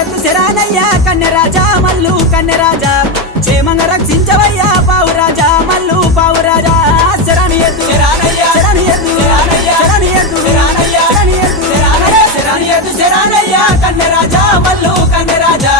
ఎత్తు శరానయ్యా కన్నెరాజా మల్లు కన్నెరాజా క్షేమంగా రక్షించవయ్యా పావురాజా మల్లు పావురాజా శరాని ఎత్తు శరాని ఎత్తు శరాని ఎత్తు శరాని ఎత్తు శరాని ఎత్తు శరానయ్యా కన్నెరాజా మల్లు కన్నెరాజా